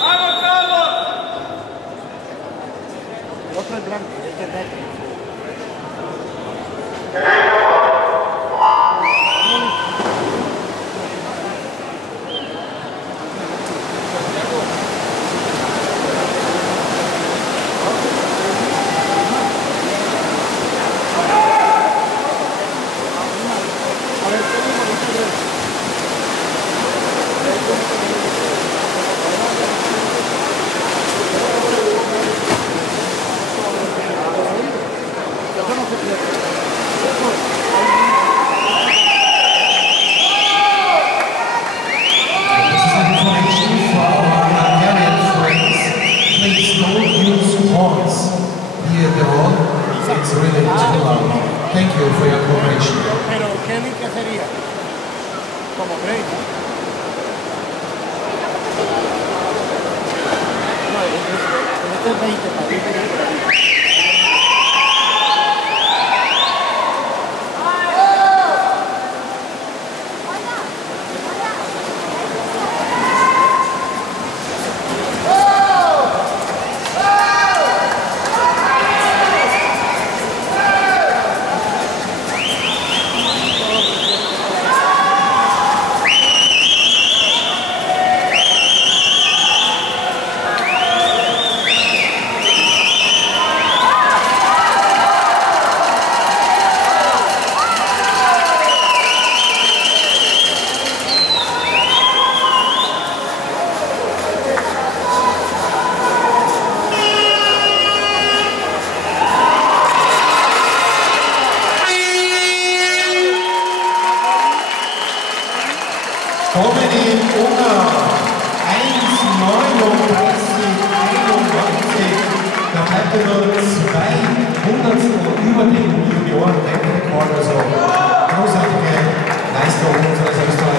¡Vamos, Carlos! El otro es blanco, este es negro. It's really too loud. Thank you for your cooperation. Pero Kelly, ¿qué sería? Como break. No, este es 20 para mí. Kommen in Ungarn 1,39,91. Da bleibt er nur 200 über den Junioren-Weltrekord. Also großartige Leistung unseres Österreichers.